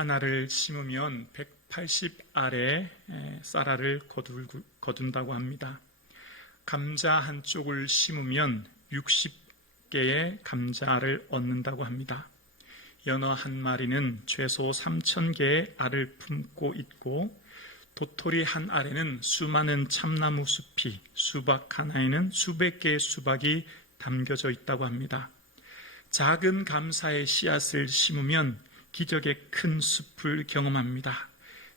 하나를 심으면 180알의 쌀알을 거둔다고 합니다. 감자 한 쪽을 심으면 60개의 감자알을 얻는다고 합니다. 연어 한 마리는 최소 3,000개의 알을 품고 있고, 도토리 한 알에는 수많은 참나무 숲이, 수박 하나에는 수백 개의 수박이 담겨져 있다고 합니다. 작은 감사의 씨앗을 심으면 기적의 큰 숲을 경험합니다.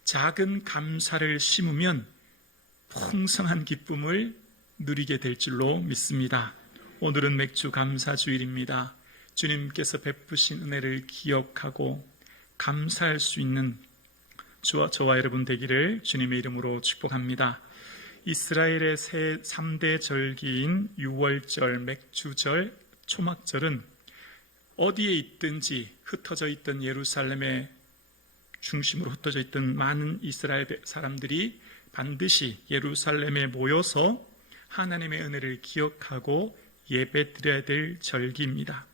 작은 감사를 심으면 풍성한 기쁨을 누리게 될 줄로 믿습니다. 오늘은 맥주 감사주일입니다. 주님께서 베푸신 은혜를 기억하고 감사할 수 있는 저와 여러분 되기를 주님의 이름으로 축복합니다. 이스라엘의 3대 절기인 유월절, 맥주절, 초막절은 어디에 있든지 흩어져 있던 예루살렘의 중심으로 흩어져 있던 많은 이스라엘 사람들이 반드시 예루살렘에 모여서 하나님의 은혜를 기억하고 예배드려야 될 절기입니다.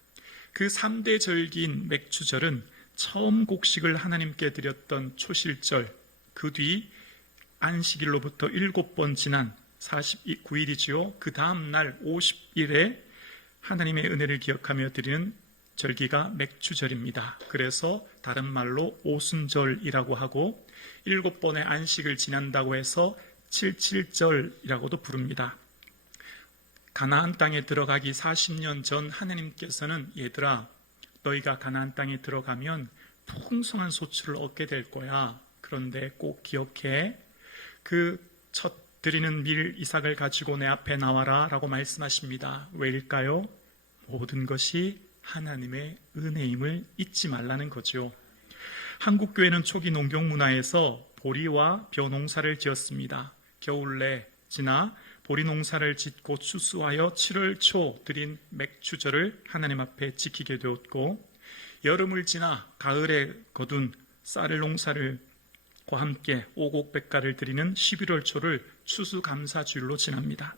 그 3대 절기인 맥주절은 처음 곡식을 하나님께 드렸던 초실절, 그 뒤 안식일로부터 7번 지난 49일이지요. 그 다음 날 50일에 하나님의 은혜를 기억하며 드리는 절기가 맥주절입니다. 그래서 다른 말로 오순절이라고 하고 7번의 안식을 지난다고 해서 77절이라고도 부릅니다. 가나안 땅에 들어가기 40년 전 하나님께서는 얘들아, 너희가 가나안 땅에 들어가면 풍성한 소출을 얻게 될 거야. 그런데 꼭 기억해. 그 첫 드리는 밀 이삭을 가지고 내 앞에 나와라 라고 말씀하십니다. 왜일까요? 모든 것이 하나님의 은혜임을 잊지 말라는 거죠. 한국교회는 초기 농경 문화에서 보리와 벼 농사를 지었습니다. 겨울내 지나 보리 농사를 짓고 추수하여 7월 초 드린 맥주절을 하나님 앞에 지키게 되었고, 여름을 지나 가을에 거둔 쌀 농사를 과 함께 오곡백가를 드리는 11월 초를 추수감사주일로 지납니다.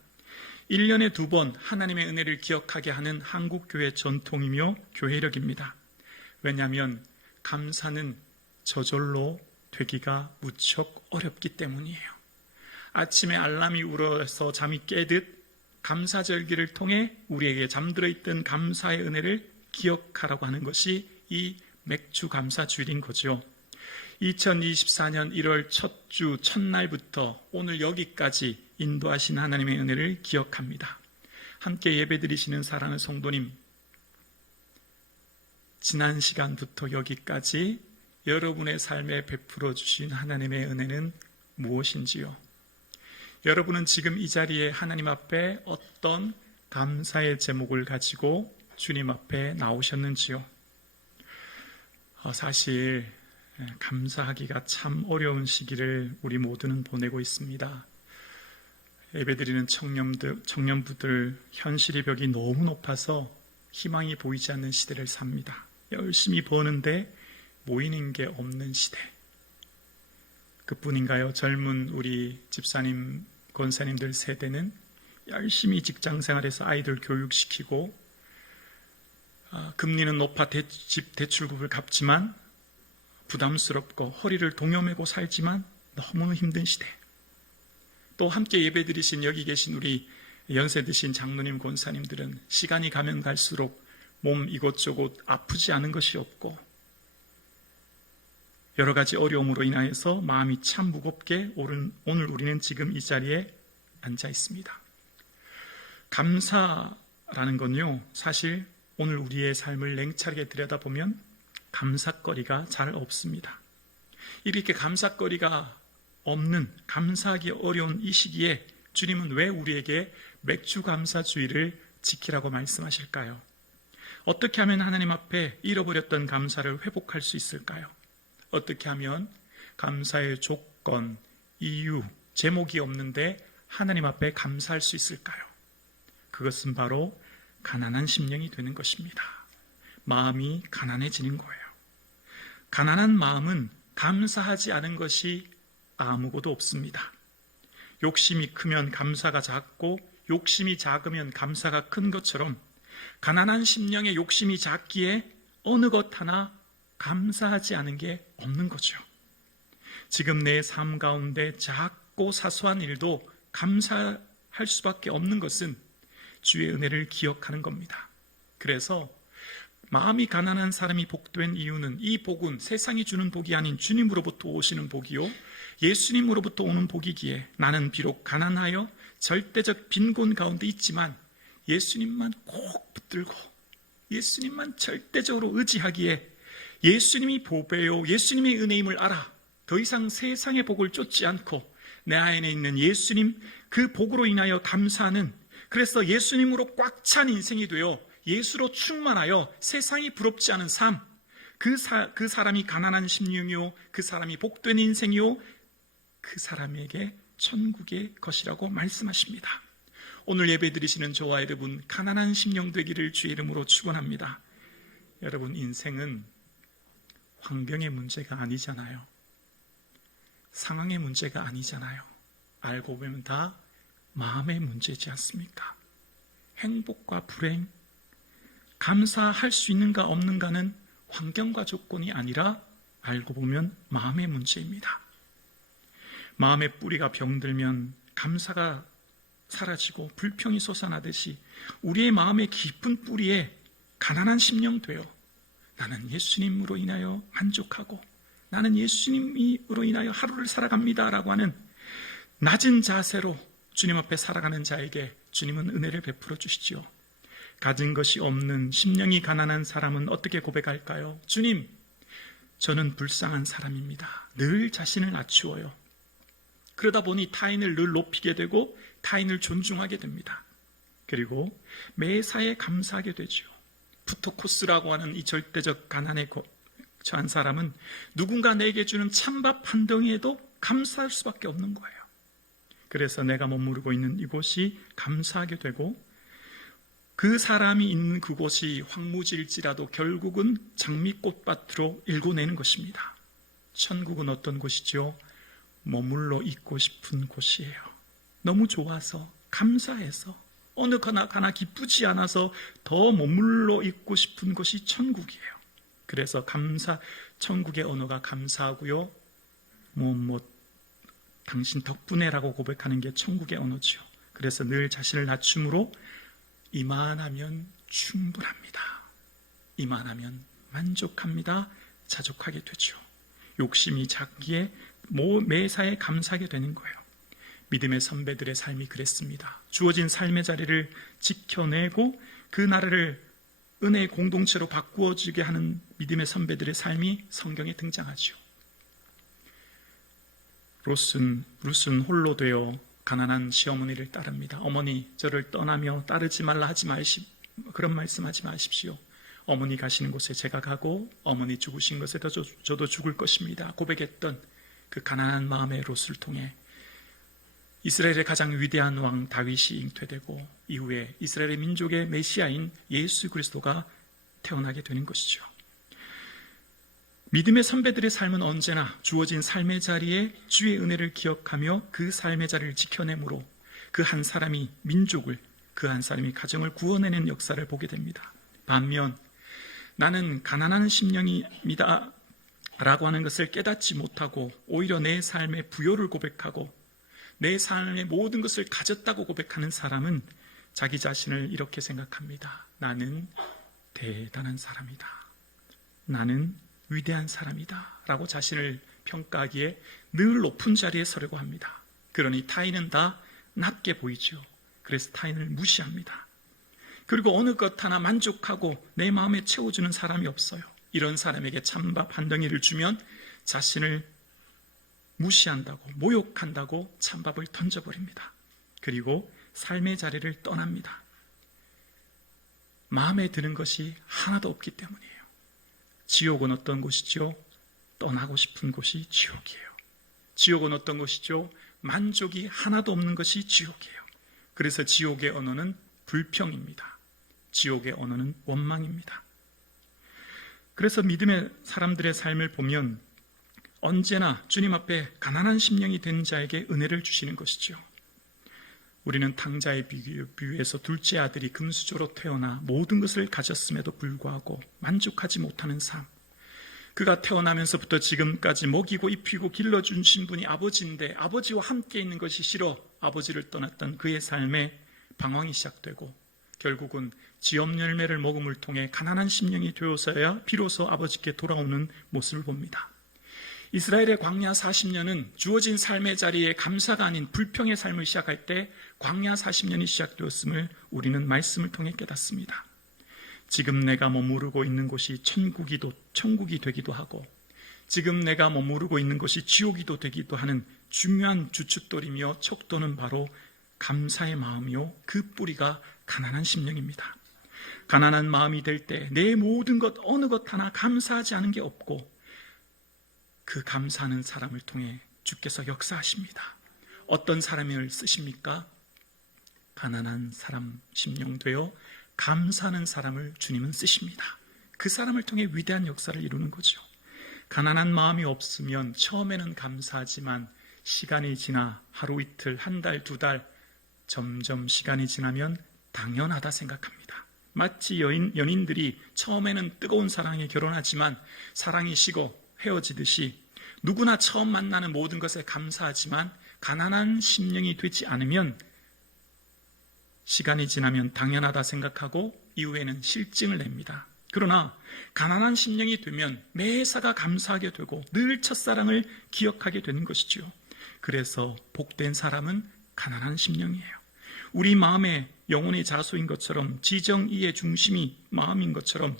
1년에 2번 하나님의 은혜를 기억하게 하는 한국교회 전통이며 교회력입니다. 왜냐하면 감사는 저절로 되기가 무척 어렵기 때문이에요. 아침에 알람이 울어서 잠이 깨듯 감사절기를 통해 우리에게 잠들어 있던 감사의 은혜를 기억하라고 하는 것이 이 맥주 감사주일인 거죠. 2024년 1월 첫 주 첫날부터 오늘 여기까지 인도하신 하나님의 은혜를 기억합니다. 함께 예배드리시는 사랑하는 성도님, 지난 시간부터 여기까지 여러분의 삶에 베풀어 주신 하나님의 은혜는 무엇인지요? 여러분은 지금 이 자리에 하나님 앞에 어떤 감사의 제목을 가지고 주님 앞에 나오셨는지요? 사실 감사하기가 참 어려운 시기를 우리 모두는 보내고 있습니다. 예배드리는 청년부들 현실의 벽이 너무 높아서 희망이 보이지 않는 시대를 삽니다. 열심히 버는데 모이는 게 없는 시대. 그뿐인가요? 젊은 우리 집사님, 권사님들 세대는 열심히 직장생활에서 아이들 교육시키고 금리는 높아 집 대출금을 갚지만 부담스럽고 허리를 동여매고 살지만 너무 힘든 시대. 또 함께 예배드리신 여기 계신 우리 연세 드신 장로님, 권사님들은 시간이 가면 갈수록 몸 이곳저곳 아프지 않은 것이 없고 여러 가지 어려움으로 인하여서 마음이 참 무겁게 오늘 우리는 지금 이 자리에 앉아 있습니다. 감사라는 건요, 사실 오늘 우리의 삶을 냉철하게 들여다보면 감사거리가 잘 없습니다. 이렇게 감사거리가 없는, 감사하기 어려운 이 시기에 주님은 왜 우리에게 맥주 감사주의를 지키라고 말씀하실까요? 어떻게 하면 하나님 앞에 잃어버렸던 감사를 회복할 수 있을까요? 어떻게 하면 감사의 조건, 이유, 제목이 없는데 하나님 앞에 감사할 수 있을까요? 그것은 바로 가난한 심령이 되는 것입니다. 마음이 가난해지는 거예요. 가난한 마음은 감사하지 않은 것이 아무것도 없습니다. 욕심이 크면 감사가 작고 욕심이 작으면 감사가 큰 것처럼 가난한 심령의 욕심이 작기에 어느 것 하나 감사하지 않은 게 없는 거죠. 지금 내 삶 가운데 작고 사소한 일도 감사할 수밖에 없는 것은 주의 은혜를 기억하는 겁니다. 그래서 마음이 가난한 사람이 복된 이유는 이 복은 세상이 주는 복이 아닌 주님으로부터 오시는 복이요 예수님으로부터 오는 복이기에 나는 비록 가난하여 절대적 빈곤 가운데 있지만 예수님만 꼭 붙들고 예수님만 절대적으로 의지하기에 예수님이 보배요 예수님의 은혜임을 알아 더 이상 세상의 복을 쫓지 않고 내 안에 있는 예수님 그 복으로 인하여 감사하는, 그래서 예수님으로 꽉 찬 인생이 되어 예수로 충만하여 세상이 부럽지 않은 삶, 그 사람이 가난한 심령이요 그 사람이 복된 인생이요 그 사람에게 천국의 것이라고 말씀하십니다. 오늘 예배 드리시는 저와 여러분 가난한 심령 되기를 주의 이름으로 축원합니다. 여러분 인생은 환경의 문제가 아니잖아요. 상황의 문제가 아니잖아요. 알고 보면 다 마음의 문제지 않습니까? 행복과 불행, 감사할 수 있는가 없는가는 환경과 조건이 아니라 알고 보면 마음의 문제입니다. 마음의 뿌리가 병들면 감사가 사라지고 불평이 솟아나듯이 우리의 마음의 깊은 뿌리에 가난한 심령 되어 나는 예수님으로 인하여 만족하고 나는 예수님으로 인하여 하루를 살아갑니다 라고 하는 낮은 자세로 주님 앞에 살아가는 자에게 주님은 은혜를 베풀어 주시지요. 가진 것이 없는 심령이 가난한 사람은 어떻게 고백할까요? 주님, 저는 불쌍한 사람입니다. 늘 자신을 낮추어요. 그러다 보니 타인을 늘 높이게 되고 타인을 존중하게 됩니다. 그리고 매사에 감사하게 되죠. 푸토코스라고 하는 이 절대적 가난에 처한 사람은 누군가 내게 주는 찬밥 한 덩이에도 감사할 수밖에 없는 거예요. 그래서 내가 머무르고 있는 이곳이 감사하게 되고 그 사람이 있는 그곳이 황무지일지라도 결국은 장미꽃밭으로 일궈내는 것입니다. 천국은 어떤 곳이죠? 머물러 있고 싶은 곳이에요. 너무 좋아서 감사해서 어느 하나 기쁘지 않아서 더 머물러 있고 싶은 곳이 천국이에요. 그래서 천국의 언어가 감사하고요. 당신 덕분에라고 고백하는 게 천국의 언어죠. 그래서 늘 자신을 낮춤으로 이만하면 충분합니다. 이만하면 만족합니다. 자족하게 되죠. 욕심이 작기에 매사에 감사하게 되는 거예요. 믿음의 선배들의 삶이 그랬습니다. 주어진 삶의 자리를 지켜내고 그 나라를 은혜의 공동체로 바꾸어지게 하는 믿음의 선배들의 삶이 성경에 등장하죠. 룻은 홀로 되어 가난한 시어머니를 따릅니다. 어머니, 저를 떠나며 따르지 말라 그런 말씀하지 마십시오. 어머니 가시는 곳에 제가 가고 어머니 죽으신 곳에 저도 죽을 것입니다. 고백했던 그 가난한 마음의 롯을 통해 이스라엘의 가장 위대한 왕 다윗이 잉태되고 이후에 이스라엘의 민족의 메시아인 예수 그리스도가 태어나게 되는 것이죠. 믿음의 선배들의 삶은 언제나 주어진 삶의 자리에 주의 은혜를 기억하며 그 삶의 자리를 지켜내므로 그 한 사람이 민족을, 그 한 사람이 가정을 구원해내는 역사를 보게 됩니다. 반면 나는 가난한 심령입니다 라고 하는 것을 깨닫지 못하고 오히려 내 삶의 부요를 고백하고 내 삶의 모든 것을 가졌다고 고백하는 사람은 자기 자신을 이렇게 생각합니다. 나는 대단한 사람이다. 나는 위대한 사람이다 라고 자신을 평가하기에 늘 높은 자리에 서려고 합니다. 그러니 타인은 다 낮게 보이죠. 그래서 타인을 무시합니다. 그리고 어느 것 하나 만족하고 내 마음에 채워주는 사람이 없어요. 이런 사람에게 찬밥 한 덩이를 주면 자신을 무시한다고 모욕한다고 찬밥을 던져버립니다. 그리고 삶의 자리를 떠납니다. 마음에 드는 것이 하나도 없기 때문이에요. 지옥은 어떤 곳이죠? 떠나고 싶은 곳이 지옥이에요. 지옥은 어떤 곳이죠? 만족이 하나도 없는 것이 지옥이에요. 그래서 지옥의 언어는 불평입니다. 지옥의 언어는 원망입니다. 그래서 믿음의 사람들의 삶을 보면 언제나 주님 앞에 가난한 심령이 된 자에게 은혜를 주시는 것이죠. 우리는 탕자의 비유에서 둘째 아들이 금수저로 태어나 모든 것을 가졌음에도 불구하고 만족하지 못하는 삶, 그가 태어나면서부터 지금까지 먹이고 입히고 길러주신 분이 아버지인데 아버지와 함께 있는 것이 싫어 아버지를 떠났던 그의 삶에 방황이 시작되고 결국은 지업 열매를 먹음을 통해 가난한 심령이 되어서야 비로소 아버지께 돌아오는 모습을 봅니다. 이스라엘의 광야 40년은 주어진 삶의 자리에 감사가 아닌 불평의 삶을 시작할 때 광야 40년이 시작되었음을 우리는 말씀을 통해 깨닫습니다. 지금 내가 머무르고 있는 곳이 천국이 되기도 하고 지금 내가 머무르고 있는 것이 지옥이도 되기도 하는 중요한 주춧돌이며 척도는 바로 감사의 마음이요 그 뿌리가 가난한 심령입니다. 가난한 마음이 될 때 내 모든 것 어느 것 하나 감사하지 않은 게 없고 그 감사하는 사람을 통해 주께서 역사하십니다. 어떤 사람을 쓰십니까? 가난한 사람 심령 되어 감사하는 사람을 주님은 쓰십니다. 그 사람을 통해 위대한 역사를 이루는 거죠. 가난한 마음이 없으면 처음에는 감사하지만 시간이 지나 하루 이틀, 한 달, 두 달 점점 시간이 지나면 당연하다 생각합니다. 마치 연인들이 처음에는 뜨거운 사랑에 결혼하지만 사랑이 식어 헤어지듯이 누구나 처음 만나는 모든 것에 감사하지만 가난한 심령이 되지 않으면 시간이 지나면 당연하다 생각하고 이후에는 실증을 냅니다. 그러나 가난한 심령이 되면 매사가 감사하게 되고 늘 첫사랑을 기억하게 되는 것이죠. 그래서 복된 사람은 가난한 심령이에요. 우리 마음의 영혼의 자소인 것처럼 지정의의 중심이 마음인 것처럼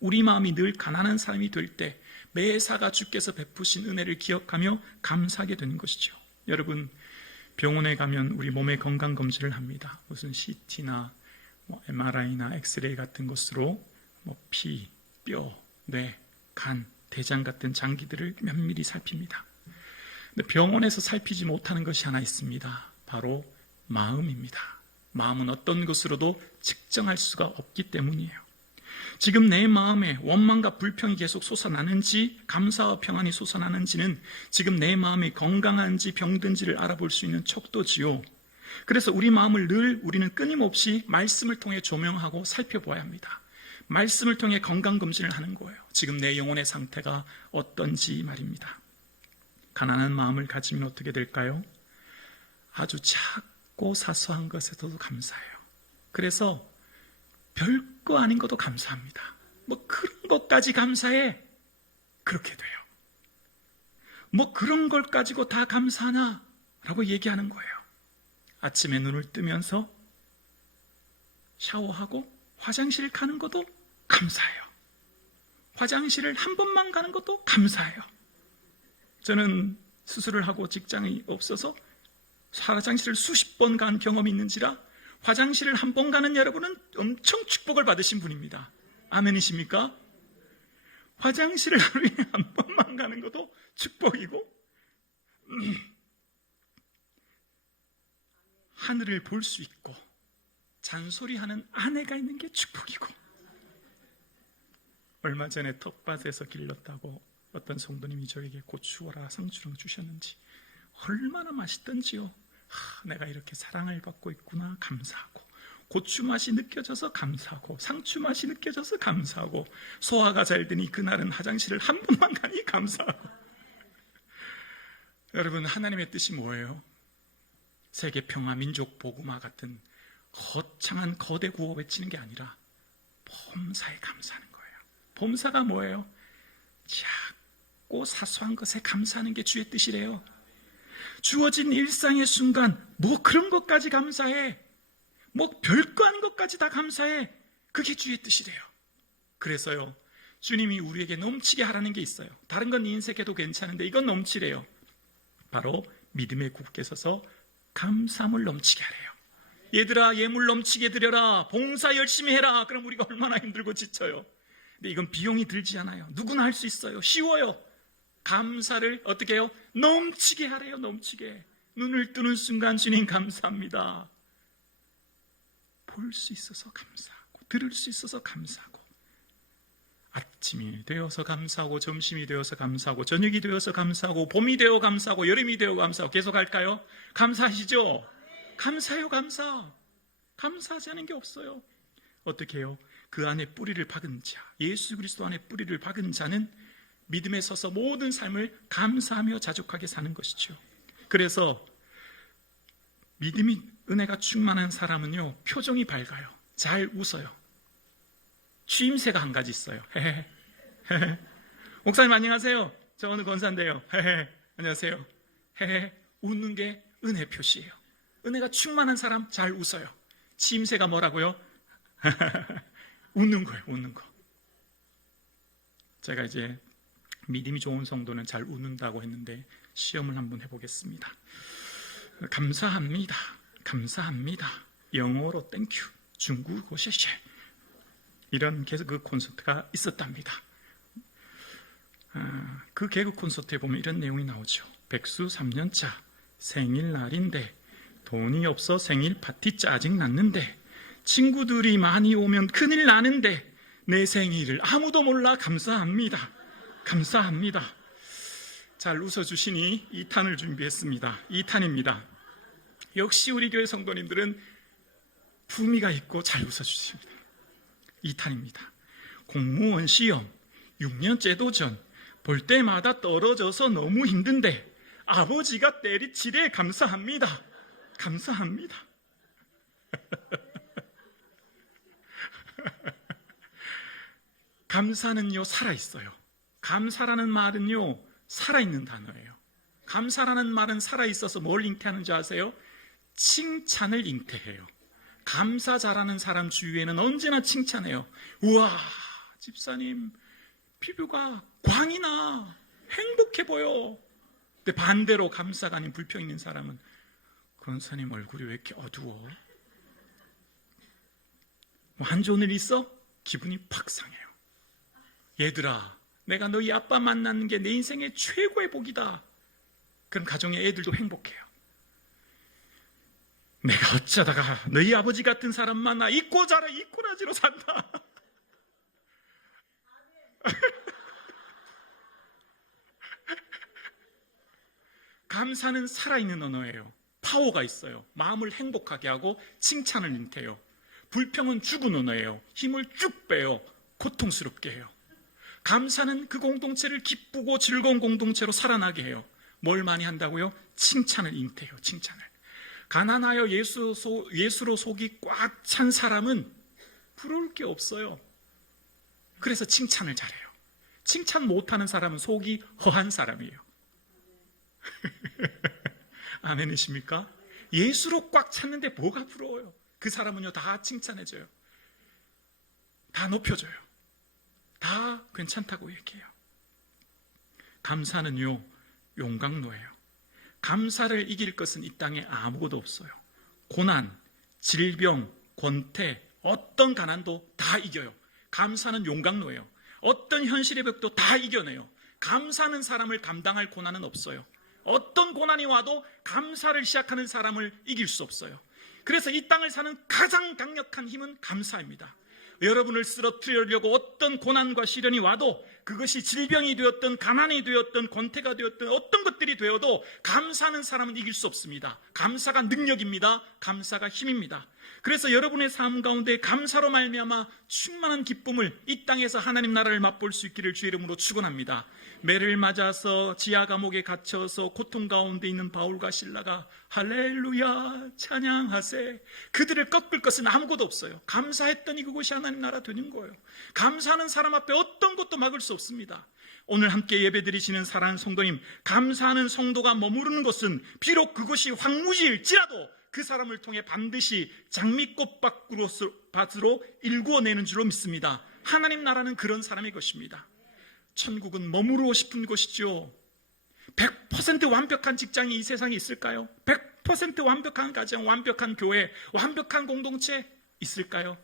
우리 마음이 늘 가난한 사람이 될 때 매사가 주께서 베푸신 은혜를 기억하며 감사하게 되는 것이죠. 여러분 병원에 가면 우리 몸의 건강검진을 합니다. 무슨 CT나 MRI나 엑스레이 같은 것으로 피, 뼈, 뇌, 간, 대장 같은 장기들을 면밀히 살핍니다. 근데 병원에서 살피지 못하는 것이 하나 있습니다. 바로 마음입니다. 마음은 어떤 것으로도 측정할 수가 없기 때문이에요. 지금 내 마음에 원망과 불평이 계속 솟아나는지 감사와 평안이 솟아나는지는 지금 내 마음이 건강한지 병든지를 알아볼 수 있는 척도지요. 그래서 우리 마음을 늘 우리는 끊임없이 말씀을 통해 조명하고 살펴보아야 합니다. 말씀을 통해 건강검진을 하는 거예요. 지금 내 영혼의 상태가 어떤지 말입니다. 가난한 마음을 가지면 어떻게 될까요? 아주 작고 사소한 것에서도 감사해요. 그래서 별거 아닌 것도 감사합니다. 그런 것까지 감사해. 그렇게 돼요. 그런 걸 가지고 다 감사하나? 라고 얘기하는 거예요. 아침에 눈을 뜨면서 샤워하고 화장실 가는 것도 감사해요. 화장실을 한 번만 가는 것도 감사해요. 저는 수술을 하고 직장이 없어서 화장실을 수십 번 간 경험이 있는지라 화장실을 한 번 가는 여러분은 엄청 축복을 받으신 분입니다. 아멘이십니까? 화장실을 하루에 한 번만 가는 것도 축복이고 하늘을 볼 수 있고 잔소리하는 아내가 있는 게 축복이고 얼마 전에 텃밭에서 길렀다고 어떤 성도님이 저에게 고추라 상추를 주셨는지 얼마나 맛있던지요. 내가 이렇게 사랑을 받고 있구나 감사하고 고추 맛이 느껴져서 감사하고 상추 맛이 느껴져서 감사하고 소화가 잘 되니 그날은 화장실을 한 번만 가니 감사하고. 여러분 하나님의 뜻이 뭐예요? 세계평화 민족 복음화 같은 거창한 거대 구호 외치는 게 아니라 범사에 감사하는 거예요. 범사가 뭐예요? 작고 사소한 것에 감사하는 게 주의 뜻이래요. 주어진 일상의 순간 그런 것까지 감사해. 별거 아닌 것까지 다 감사해. 그게 주의 뜻이래요. 그래서요 주님이 우리에게 넘치게 하라는 게 있어요. 다른 건 인색해도 괜찮은데 이건 넘치래요. 바로 믿음에 굳게 서서 감사함을 넘치게 하래요. 얘들아 예물 넘치게 드려라. 봉사 열심히 해라. 그럼 우리가 얼마나 힘들고 지쳐요. 근데 이건 비용이 들지 않아요. 누구나 할 수 있어요. 쉬워요. 감사를 어떻게 해요? 넘치게 하래요. 넘치게. 눈을 뜨는 순간 주님 감사합니다. 볼 수 있어서 감사하고 들을 수 있어서 감사하고 아침이 되어서 감사하고 점심이 되어서 감사하고 저녁이 되어서 감사하고 봄이 되어 감사하고 여름이 되어 감사하고 계속 할까요? 감사하시죠? 감사해요. 감사하지 않은 게 없어요. 어떻게 해요? 그 안에 뿌리를 박은 자 예수 그리스도 안에 뿌리를 박은 자는 믿음에 서서 모든 삶을 감사하며 자족하게 사는 것이죠. 그래서 믿음이 은혜가 충만한 사람은요, 표정이 밝아요. 잘 웃어요. 취임새가 한 가지 있어요. 목사님 안녕하세요. 저 오늘 권사인데요. 안녕하세요. 웃는 게 은혜 표시예요. 은혜가 충만한 사람 잘 웃어요. 취임새가 뭐라고요? 웃는 거예요. 웃는 거. 제가 이제 믿음이 좋은 성도는 잘 웃는다고 했는데 시험을 한번 해보겠습니다. 감사합니다. 감사합니다. 영어로 땡큐. 중국어 셰셰. 이런 개그 콘서트가 있었답니다. 그 개그 콘서트에 보면 이런 내용이 나오죠. 백수 3년차 생일날인데 돈이 없어 생일 파티 짜증났는데 친구들이 많이 오면 큰일 나는데 내 생일을 아무도 몰라 감사합니다. 감사합니다. 잘 웃어주시니 2탄을 준비했습니다. 2탄입니다. 역시 우리 교회 성도님들은 품위가 있고 잘 웃어주십니다. 2탄입니다. 공무원 시험 6년째 도전 볼 때마다 떨어져서 너무 힘든데 아버지가 때리치래 감사합니다. 감사합니다. 감사는요 살아있어요. 감사라는 말은요 살아있는 단어예요. 감사라는 말은 살아있어서 뭘 잉태하는지 아세요? 칭찬을 잉태해요. 감사 잘하는 사람 주위에는 언제나 칭찬해요. 우와 집사님 피부가 광이 나 행복해 보여. 근데 반대로 감사가 아닌 불평 있는 사람은 권사님 얼굴이 왜 이렇게 어두워? 뭐 안 좋은 일 있어? 기분이 팍 상해요. 얘들아 내가 너희 아빠 만나는 게 내 인생의 최고의 복이다. 그럼 가정의 애들도 행복해요. 내가 어쩌다가 너희 아버지 같은 사람 만나 잊고 자라 이꼬라지로 산다. 감사는 살아있는 언어예요. 파워가 있어요. 마음을 행복하게 하고 칭찬을 잉태해요. 불평은 죽은 언어예요. 힘을 쭉 빼요. 고통스럽게 해요. 감사는 그 공동체를 기쁘고 즐거운 공동체로 살아나게 해요. 뭘 많이 한다고요? 칭찬을 잉태해요. 칭찬을. 가난하여 예수로 속이 꽉 찬 사람은 부러울 게 없어요. 그래서 칭찬을 잘해요. 칭찬 못하는 사람은 속이 허한 사람이에요. 아멘이십니까? 예수로 꽉 찼는데 뭐가 부러워요? 그 사람은요 다 칭찬해줘요. 다 높여줘요. 다 괜찮다고 얘기해요. 감사는요 용광로예요. 감사를 이길 것은 이 땅에 아무것도 없어요. 고난, 질병, 권태, 어떤 가난도 다 이겨요. 감사는 용광로예요. 어떤 현실의 벽도 다 이겨내요. 감사하는 사람을 감당할 고난은 없어요. 어떤 고난이 와도 감사를 시작하는 사람을 이길 수 없어요. 그래서 이 땅을 사는 가장 강력한 힘은 감사입니다. 여러분을 쓰러뜨리려고 어떤 고난과 시련이 와도 그것이 질병이 되었든 가난이 되었든 권태가 되었든 어떤 것들이 되어도 감사하는 사람은 이길 수 없습니다. 감사가 능력입니다. 감사가 힘입니다. 그래서 여러분의 삶 가운데 감사로 말미암아 충만한 기쁨을 이 땅에서 하나님 나라를 맛볼 수 있기를 주의 이름으로 축원합니다. 매를 맞아서 지하 감옥에 갇혀서 고통 가운데 있는 바울과 실라가 할렐루야 찬양하세. 그들을 꺾을 것은 아무것도 없어요. 감사했더니 그곳이 하나님 나라 되는 거예요. 감사하는 사람 앞에 어떤 것도 막을 수 없습니다. 오늘 함께 예배드리시는 사랑하는 성도님, 감사하는 성도가 머무르는 곳은 비록 그것이 황무지일지라도 그 사람을 통해 반드시 장미꽃 밭으로 일구어내는 줄로 믿습니다. 하나님 나라는 그런 사람의 것입니다. 천국은 머무르고 싶은 곳이죠. 100% 완벽한 직장이 이 세상에 있을까요? 100% 완벽한 가정, 완벽한 교회, 완벽한 공동체 있을까요?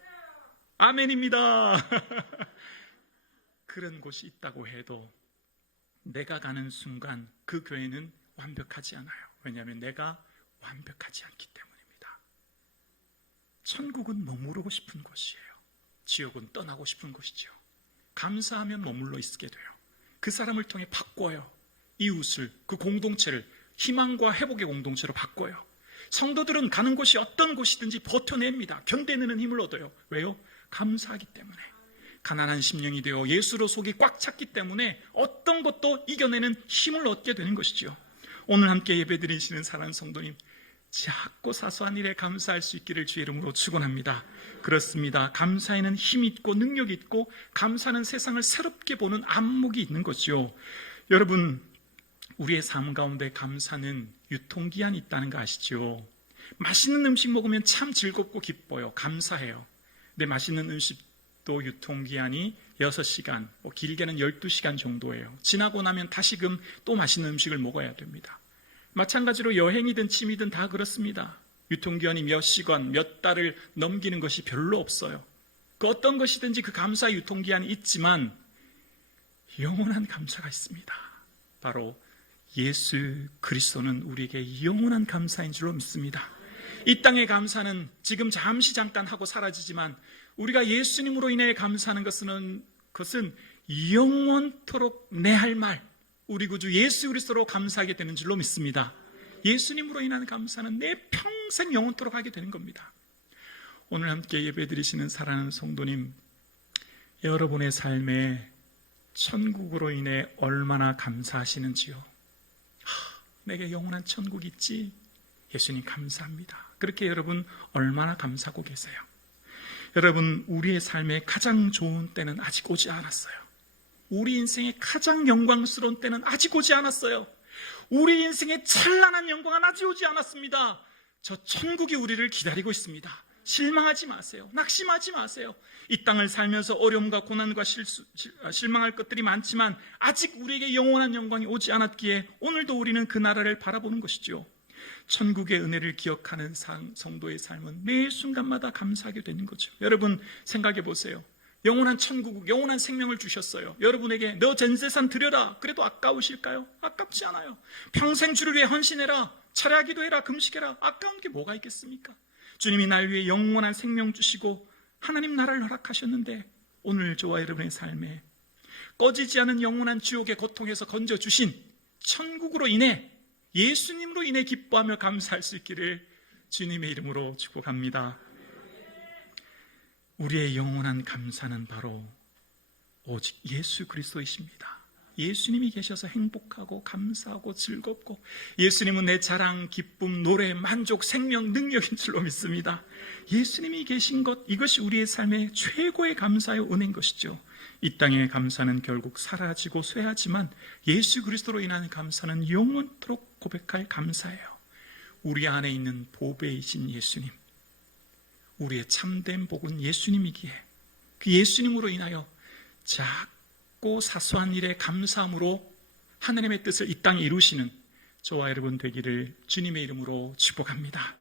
아멘입니다. 그런 곳이 있다고 해도 내가 가는 순간 그 교회는 완벽하지 않아요. 왜냐하면 내가 완벽하지 않기 때문입니다. 천국은 머무르고 싶은 곳이에요. 지옥은 떠나고 싶은 곳이죠. 감사하면 머물러 있게 돼요. 그 사람을 통해 바꿔요. 이웃을, 그 공동체를 희망과 회복의 공동체로 바꿔요. 성도들은 가는 곳이 어떤 곳이든지 버텨냅니다. 견뎌내는 힘을 얻어요. 왜요? 감사하기 때문에. 가난한 심령이 되어 예수로 속이 꽉 찼기 때문에 어떤 것도 이겨내는 힘을 얻게 되는 것이죠. 오늘 함께 예배드리시는 사랑하는 성도님, 작고 사소한 일에 감사할 수 있기를 주의 이름으로 축원합니다. 그렇습니다. 감사에는 힘이 있고 능력이 있고, 감사는 세상을 새롭게 보는 안목이 있는 거죠. 여러분, 우리의 삶 가운데 감사는 유통기한이 있다는 거 아시죠? 맛있는 음식 먹으면 참 즐겁고 기뻐요. 감사해요. 근데 맛있는 음식도 유통기한이 6시간, 길게는 12시간 정도예요. 지나고 나면 다시금 또 맛있는 음식을 먹어야 됩니다. 마찬가지로 여행이든 취미든 다 그렇습니다. 유통기한이 몇 시간, 몇 달을 넘기는 것이 별로 없어요. 그 어떤 것이든지 그 감사의 유통기한이 있지만 영원한 감사가 있습니다. 바로 예수 그리스도는 우리에게 영원한 감사인 줄로 믿습니다. 이 땅의 감사는 지금 잠깐 하고 사라지지만, 우리가 예수님으로 인해 감사하는 것은 영원토록 내 할 말, 우리 구주 예수 그리스도로 감사하게 되는 줄로 믿습니다. 예수님으로 인한 감사는 내 평생 영원토록 하게 되는 겁니다. 오늘 함께 예배드리시는 사랑하는 성도님, 여러분의 삶에 천국으로 인해 얼마나 감사하시는지요? 내게 영원한 천국이 있지? 예수님 감사합니다. 그렇게 여러분 얼마나 감사하고 계세요? 여러분, 우리의 삶에 가장 좋은 때는 아직 오지 않았어요. 우리 인생의 가장 영광스러운 때는 아직 오지 않았어요. 우리 인생의 찬란한 영광은 아직 오지 않았습니다. 저 천국이 우리를 기다리고 있습니다. 실망하지 마세요. 낙심하지 마세요. 이 땅을 살면서 어려움과 고난과 실망할 것들이 많지만 아직 우리에게 영원한 영광이 오지 않았기에 오늘도 우리는 그 나라를 바라보는 것이죠. 천국의 은혜를 기억하는 성도의 삶은 매 순간마다 감사하게 되는 거죠. 여러분 생각해 보세요. 영원한 천국, 영원한 생명을 주셨어요. 여러분에게 너 전 재산 드려라. 그래도 아까우실까요? 아깝지 않아요. 평생 주를 위해 헌신해라. 차례 기도해라. 금식해라. 아까운 게 뭐가 있겠습니까? 주님이 날 위해 영원한 생명 주시고 하나님 나라를 허락하셨는데, 오늘 저와 여러분의 삶에 꺼지지 않은 영원한 지옥의 고통에서 건져주신 천국으로 인해, 예수님으로 인해 기뻐하며 감사할 수 있기를 주님의 이름으로 축복합니다. 우리의 영원한 감사는 바로 오직 예수 그리스도이십니다. 예수님이 계셔서 행복하고 감사하고 즐겁고, 예수님은 내 자랑, 기쁨, 노래, 만족, 생명, 능력인 줄로 믿습니다. 예수님이 계신 것, 이것이 우리의 삶의 최고의 감사의 은혜인 것이죠. 이 땅의 감사는 결국 사라지고 쇠하지만 예수 그리스도로 인한 감사는 영원토록 고백할 감사예요. 우리 안에 있는 보배이신 예수님, 우리의 참된 복은 예수님이기에 그 예수님으로 인하여 작고 사소한 일에 감사함으로 하나님의 뜻을 이 땅에 이루시는 저와 여러분 되기를 주님의 이름으로 축복합니다.